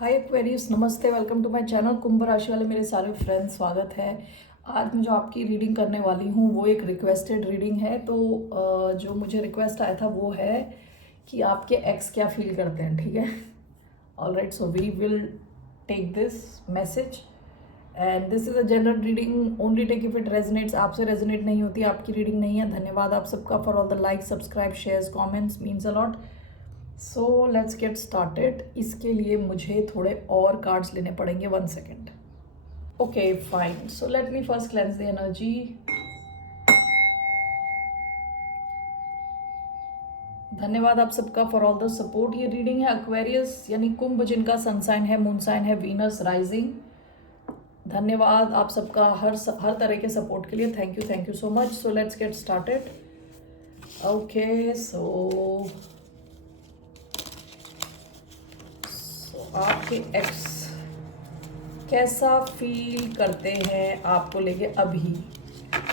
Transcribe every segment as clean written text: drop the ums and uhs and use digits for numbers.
हाय Aquarius, नमस्ते। Welcome to my channel. कुंभ राशि वाले मेरे सारे फ्रेंड्स, स्वागत है। आज मैं जो आपकी रीडिंग करने वाली हूँ वो एक रिक्वेस्टेड रीडिंग है। तो जो मुझे रिक्वेस्ट आया था वो है कि आपके एक्स क्या फील करते हैं। ठीक है, alright, so we will take this message and this is a general reading. Only take if it resonates. आपसे रेजनेट नहीं होती, आपकी रीडिंग नहीं है। धन्यवाद आप सबका for all the like, subscribe, shares, comments, means a lot. So let's get started. इसके लिए मुझे थोड़े और कार्ड्स लेने पड़ेंगे। 1 second. Okay fine, so let me first cleanse the energy. धन्यवाद आप सबका फॉर ऑल द सपोर्ट। ये रीडिंग है एक्वेरियस यानी कुंभ, जिनका सन साइन है, मून साइन है वीनस राइजिंग। धन्यवाद आप सबका हर तरह के सपोर्ट के लिए। Thank you so much. So let's get started. Okay, so आपके एक्स कैसा फील करते हैं आपको लेके अभी।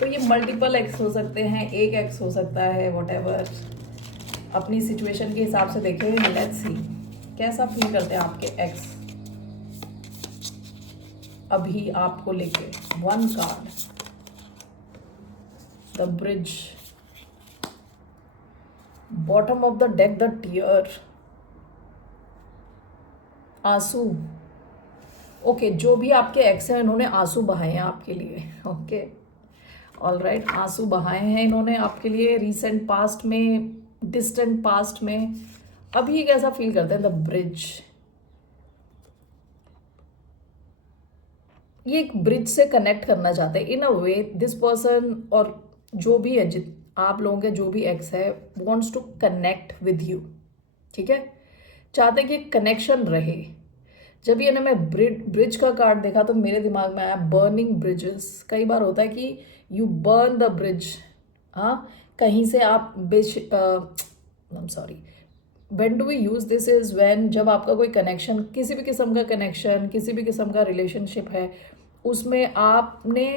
तो ये मल्टीपल एक्स हो सकते हैं, एक एक्स हो सकता है, वॉटेवर अपनी सिचुएशन के हिसाब से देखें। लेट्स सी कैसा फील करते हैं आपके एक्स अभी आपको लेके। 1 card, the bridge, bottom of the deck, the tear, आंसू। ओके, जो भी आपके एक्स हैं इन्होंने आंसू बहाए हैं आपके लिए। ओके, ऑलराइट, आंसू बहाए हैं इन्होंने आपके लिए रिसेंट पास्ट में, डिस्टेंट पास्ट में। अभी कैसा फील करते हैं, द ब्रिज। ये एक ब्रिज से कनेक्ट करना चाहते हैं इन अ वे। दिस पर्सन और जो भी है, आप लोगों के जो भी एक्स है, wants to connect with you. ठीक है, चाहते हैं कि कनेक्शन रहे। जब ये ना मैं ब्रिज का कार्ड देखा तो मेरे दिमाग में आया बर्निंग ब्रिजेस। कई बार होता है कि यू बर्न द ब्रिज। हाँ, कहीं से आप I am sorry, when do we use this is when, जब आपका कोई कनेक्शन, किसी भी किस्म का कनेक्शन, किसी भी किस्म का रिलेशनशिप है, उसमें आपने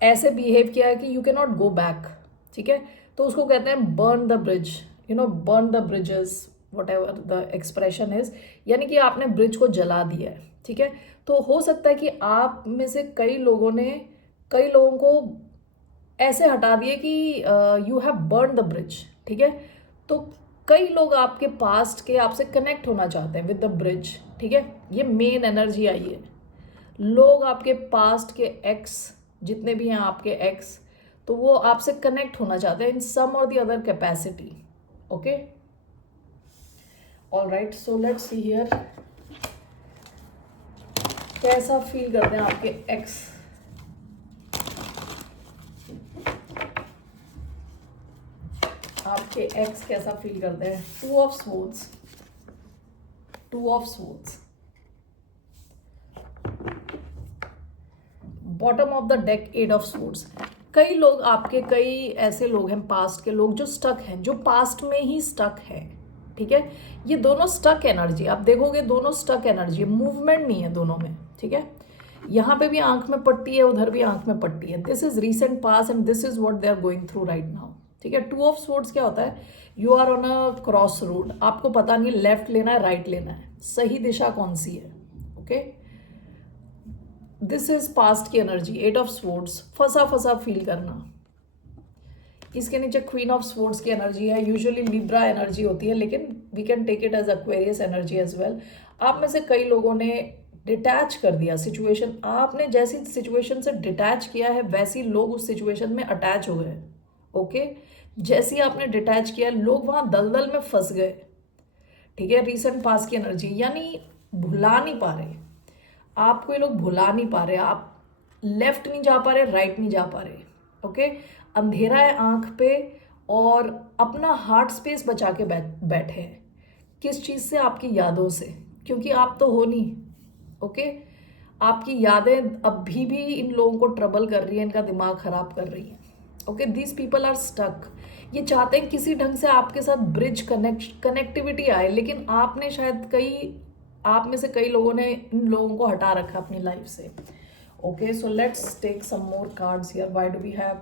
ऐसे बिहेव किया है कि you can not go back. ठीक है, तो उसको कहते हैं burn the bridge, burn the bridges, what ever the expression is. यानी कि आपने ब्रिज को जला दिया है। ठीक है, तो हो सकता है कि आप में से कई लोगों को ऐसे हटा दिए कि you have burn the bridge. ठीक है, तो कई लोग आपके पास्ट के आपसे कनेक्ट होना चाहते हैं विद द ब्रिज। ठीक है, ये मेन एनर्जी आई है। लोग आपके पास्ट के एक्स, जितने भी हैं आपके एक्स, तो वो आपसे कनेक्ट होना चाहते हैं इन सम और the other capacity. Okay, all right, so let's see here कैसा फील करते हैं आपके एक्स। आपके एक्स कैसा फील करते हैं। 2 of swords, 2 of swords, bottom of the deck, 8 of swords. कई लोग आपके, कई ऐसे लोग हैं पास्ट के लोग जो स्टक हैं, जो पास्ट में ही स्टक है। ठीक है, ये दोनों स्टक एनर्जी, आप देखोगे दोनों स्टक एनर्जी, मूवमेंट नहीं है दोनों में। ठीक है, यहाँ पे भी आंख में पट्टी है, उधर भी आंख में पट्टी है। This is recent past and this is what they are going through right now. ठीक है, 2 ऑफ स्वॉर्ड्स क्या होता है, you are on a cross road. आपको पता नहीं लेफ्ट लेना है, राइट लेना है, सही दिशा कौन सी है। ओके, दिस इज पास्ट की एनर्जी। 8 ऑफ स्वॉर्ड्स, फंसा फंसा फील करना। इसके नीचे क्वीन ऑफ स्वॉर्ड्स की एनर्जी है। यूजुअली लिब्रा एनर्जी होती है, लेकिन we can take it as Aquarius energy as well. आप में से कई लोगों ने डिटैच कर दिया सिचुएशन। आपने जैसी सिचुएशन से डिटैच किया है, वैसी लोग उस सिचुएशन में अटैच हो गए। ओके, जैसी आपने डिटैच किया, लोग वहां दलदल में फंस गए। ठीक है, रिसेंट पास की एनर्जी, यानी भुला नहीं पा रहे आपको ये लोग, भुला नहीं पा रहे। आप लेफ्ट नहीं जा पा रहे, राइट नहीं जा पा रहे। ओके, अंधेरा है आंख पे और अपना हार्ट स्पेस बचा के बैठे हैं। किस चीज़ से, आपकी यादों से, क्योंकि आप तो हो नहीं। ओके, आपकी यादें अभी भी इन लोगों को ट्रबल कर रही है, इनका दिमाग खराब कर रही है। Okay, these people are stuck. ये चाहते हैं किसी ढंग से आपके साथ ब्रिज कनेक्टिविटी आए, लेकिन आपने शायद आप में से कई लोगों ने इन लोगों को हटा रखा अपनी लाइफ से। Okay, so let's take some more cards here. Why do we have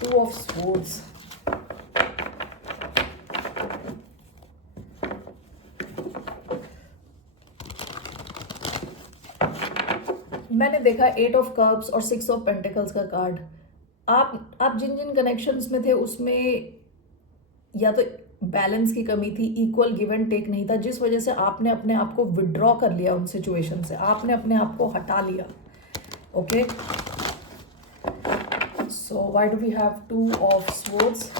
2 of swords. मैंने देखा 8 ऑफ कप्स और 6 ऑफ पेंटिकल्स का कार्ड। आप जिन जिन कनेक्शंस में थे उसमें या तो बैलेंस की कमी थी, इक्वल गिव एंड टेक नहीं था, जिस वजह से आपने अपने आप को विड्रॉ कर लिया उन सिचुएशन से, आपने अपने आप को हटा लिया। Okay, so why do we have 2 of swords?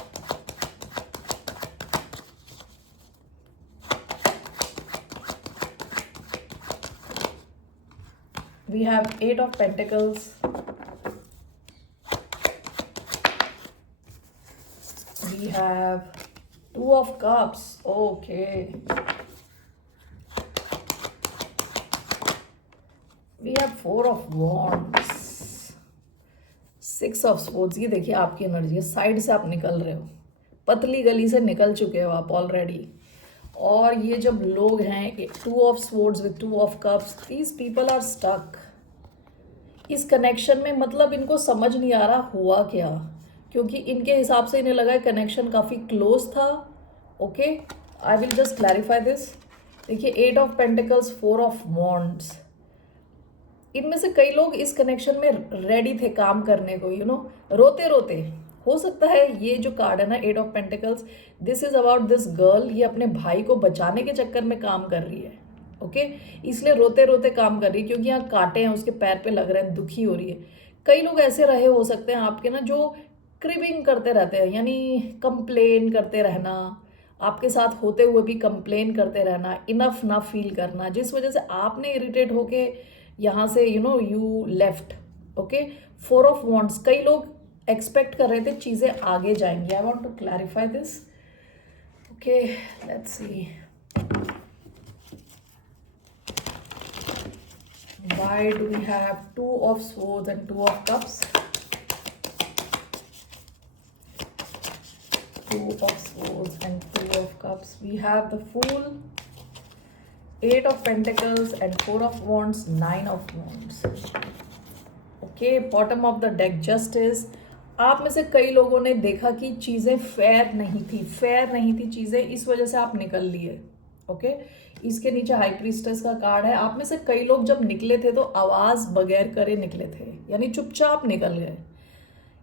We have 8 of Pentacles. We have 2 of Cups. Okay. We have 4 of Wands. 6 of Swords. ये देखिए आपकी एनर्जी है, साइड से आप निकल रहे हो, पतली गली से निकल चुके हो आप ऑलरेडी। और ये जब लोग हैं 2 of Swords with 2 of Cups, these people are stuck इस कनेक्शन में। मतलब इनको समझ नहीं आ रहा हुआ क्या, क्योंकि इनके हिसाब से इन्हें लगा कनेक्शन काफ़ी क्लोज था। Okay, I will just clarify this. देखिए 8 of Pentacles, 4 of Wands, इनमें से कई लोग इस कनेक्शन में रेडी थे काम करने को, रोते रोते। हो सकता है ये जो कार्ड है ना 8 of Pentacles, this is about this girl, ये अपने भाई को बचाने के चक्कर में काम कर रही है। ओके, इसलिए रोते रोते काम कर रही है, क्योंकि यहाँ कांटे हैं उसके पैर पे लग रहे हैं, दुखी हो रही है। कई लोग ऐसे रहे हो सकते हैं आपके ना, जो क्रिबिंग करते रहते हैं, यानी कंप्लेन करते रहना, आपके साथ होते हुए भी कंप्लेन करते रहना, इनफ ना फील करना, जिस वजह से आपने इरिटेट होके यहाँ से you left. Okay, 4 of Wands, कई लोग एक्सपेक्ट कर रहे थे चीज़ें आगे जाएंगी। I want to clarify this. Okay, let's see why do we have 2 of Swords and 2 of Cups? 2 of Swords and 2 of Cups. We have the Fool, 8 of Pentacles and 4 of Wands, 9 of Wands. Okay, bottom of the deck, Justice. आप में से कई लोगों ने देखा कि चीज़ें fair नहीं थी चीज़ें, इस वजह से आप निकल लिए। ओके, इसके नीचे हाई प्रीस्टेस का कार्ड है। आप में से कई लोग जब निकले थे तो आवाज़ बगैर करे निकले थे, यानी चुपचाप निकल गए।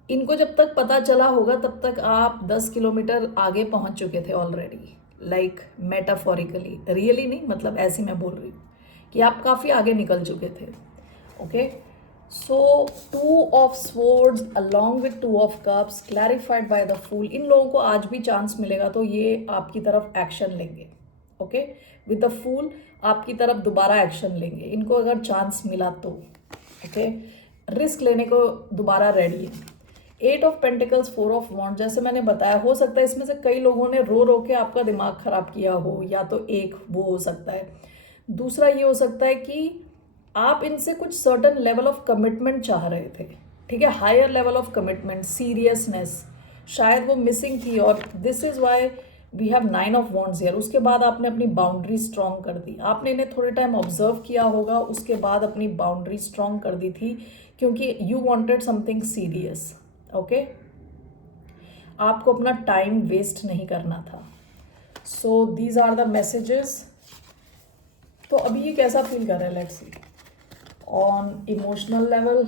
इनको जब तक पता चला होगा तब तक आप 10 किलोमीटर आगे पहुंच चुके थे ऑलरेडी, लाइक मेटाफोरिकली, रियली नहीं, मतलब ऐसी मैं बोल रही हूँ कि आप काफ़ी आगे निकल चुके थे। Okay, so 2 of Swords along with 2 of Cups clarified by the Fool. इन लोगों को आज भी चांस मिलेगा तो ये आपकी तरफ एक्शन लेंगे। ओके, विद द फूल आपकी तरफ दोबारा एक्शन लेंगे, इनको अगर चांस मिला तो। ओके, रिस्क लेने को दोबारा रेडी है। 8 of Pentacles, 4 of Wands, जैसे मैंने बताया, हो सकता है इसमें से कई लोगों ने रो रो के आपका दिमाग खराब किया हो, या तो एक वो हो सकता है। दूसरा ये हो सकता है कि आप इनसे कुछ सर्टन लेवल ऑफ कमिटमेंट चाह रहे थे, ठीक है, higher level of commitment, seriousness, शायद वो मिसिंग थी, और this is why we have 9 of Wands here. उसके बाद आपने अपनी बाउंड्री स्ट्रॉन्ग कर दी, आपने इन्हें थोड़े टाइम ऑब्जर्व किया होगा, उसके बाद अपनी बाउंड्री स्ट्रॉन्ग कर दी थी, क्योंकि you wanted something serious. Okay, आपको अपना टाइम वेस्ट नहीं करना था। So these are the messages. तो अभी ये कैसा फील कर रहा है, let's see on emotional level,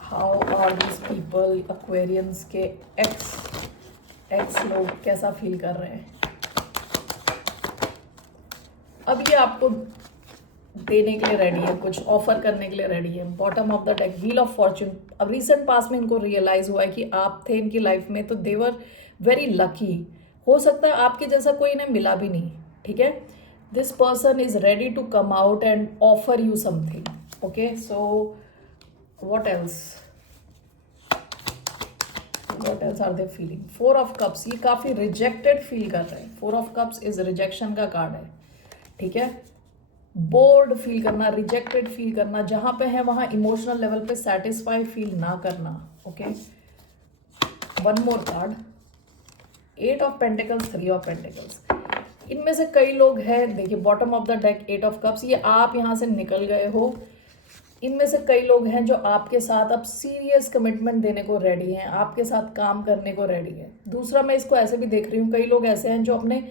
how are this people, Aquarians के एक्स लोग कैसा फील कर रहे हैं। अब ये आपको देने के लिए रेडी है, कुछ ऑफर करने के लिए रेडी है। Bottom of the deck, wheel of Fortune. अब रिसेंट पास में इनको रियलाइज हुआ है कि आप थे इनकी लाइफ में तो देवर वेरी लकी। हो सकता है आपके जैसा कोई इन्हें मिला भी नहीं, ठीक है। This person is ready to come out and offer you something. Okay, so what else are they feeling. 4 of Cups, ये काफ़ी रिजेक्टेड फील कर रहे हैं। 4 of Cups इज रिजेक्शन का कार्ड है, ठीक है। बोर्ड फील करना, रिजेक्टेड फील करना, जहां पे है वहां इमोशनल लेवल पे सेटिस्फाई फील ना करना। Okay, one more card, 8 of Pentacles, 3 of Pentacles। इनमें से कई लोग हैं, देखिए bottom of the deck 8 of Cups, ये आप यहां से निकल गए हो। इनमें से कई लोग हैं जो आपके साथ अब सीरियस कमिटमेंट देने को रेडी हैं, आपके साथ काम करने को रेडी है। दूसरा, मैं इसको ऐसे भी देख रही हूँ, कई लोग ऐसे हैं जो अपने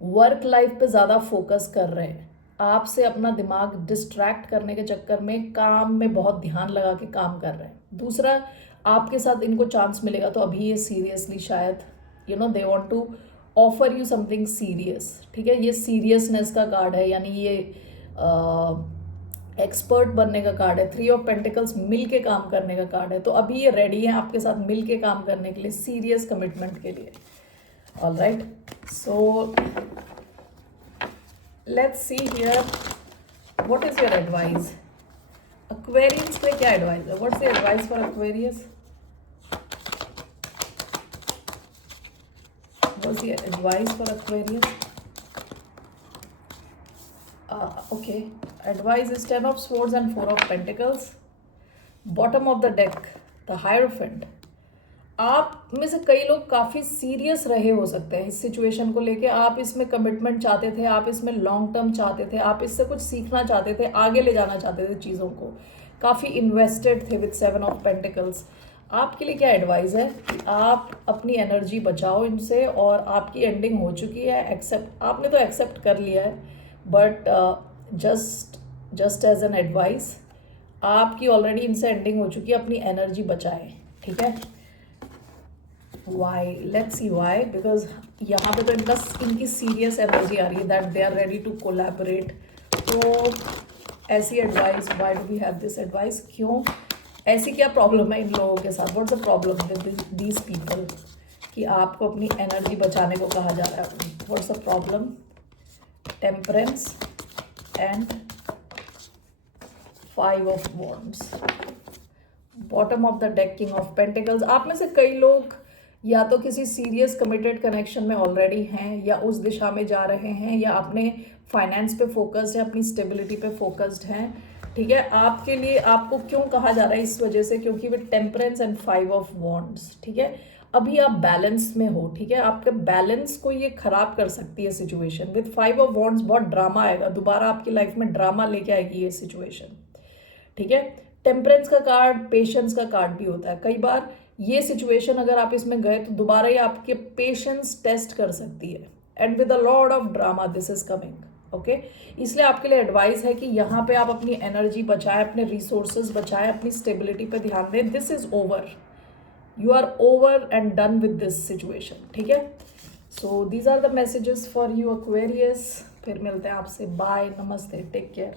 वर्क लाइफ पे ज़्यादा फोकस कर रहे हैं, आपसे अपना दिमाग डिस्ट्रैक्ट करने के चक्कर में काम में बहुत ध्यान लगा के काम कर रहे हैं। दूसरा, आपके साथ इनको चांस मिलेगा तो अभी ये सीरियसली शायद they want to offer you something serious. ठीक है, ये सीरियसनेस का कार्ड है, यानी ये एक्सपर्ट बनने का कार्ड है। 3 ऑफ पेंटिकल्स मिल के काम करने का कार्ड है। तो अभी ये रेडी है आपके साथ मिल के काम करने के लिए, सीरियस कमिटमेंट के लिए। All right, so let's see here what is your advice. Aquarius पे क्या एडवाइस है? What's the advice for Aquarius? What's the advice for Aquarius? Okay, advice is 10 of swords and 4 of pentacles. Bottom of the deck, the Hierophant. आप में से कई लोग काफ़ी serious रहे हो सकते हैं इस सिचुएशन को लेके। आप इसमें कमिटमेंट चाहते थे, आप इसमें लॉन्ग टर्म चाहते थे, आप इससे कुछ सीखना चाहते थे, आगे ले जाना चाहते थे चीज़ों को, काफ़ी इन्वेस्टेड थे विद 7 ऑफ पेंटिकल्स। आपके लिए क्या एडवाइस है कि आप अपनी एनर्जी बचाओ इनसे, और आपकी एंडिंग हो चुकी है। एक्सेप्ट, आपने तो एक्सेप्ट कर लिया है, but just as an advice, आपकी ऑलरेडी इनसे एंडिंग हो चुकी है, अपनी एनर्जी बचाएं। ठीक है, why, let's see why, because यहाँ पे तो इनकी सीरियस एनर्जी आ रही है that they are ready to collaborate. तो ऐसी advice, why do we have this advice? क्यों, ऐसी क्या प्रॉब्लम है इन लोगों के साथ? What's the problem with these people कि आपको अपनी एनर्जी बचाने को कहा जा रहा है? What's the problem? Temperance and 5 of wands. Bottom of the deck, King of Pentacles. आप में से कई लोग या तो किसी सीरियस कमिटेड कनेक्शन में ऑलरेडी हैं, या उस दिशा में जा रहे हैं, या अपने फाइनेंस पे फोकस्ड है, अपनी स्टेबिलिटी पे फोकस्ड हैं। ठीक है, आपके लिए आपको क्यों कहा जा रहा है? इस वजह से क्योंकि with temperance and 5 of wands, ठीक है, अभी आप बैलेंस में हो। ठीक है, आपके बैलेंस को ये खराब कर सकती है सिचुएशन। विद 5 ऑफ वॉन्ड्स बहुत ड्रामा आएगा, दोबारा आपकी लाइफ में ड्रामा लेके आएगी ये सिचुएशन। ठीक है, टेम्परेंस का कार्ड पेशेंस का कार्ड भी होता है। कई बार ये सिचुएशन अगर आप इसमें गए तो दोबारा ये आपके पेशेंस टेस्ट कर सकती है, and with a lot of drama this is coming. Okay, इसलिए आपके लिए एडवाइस है कि यहाँ पे आप अपनी एनर्जी बचाएं, अपने रिसोर्सेज बचाएं, अपनी स्टेबिलिटी पे ध्यान दें। This is over, you are over and done with this situation। ठीक है, so these are the messages for you Aquarius। फिर मिलते हैं आपसे, बाय, नमस्ते, टेक केयर।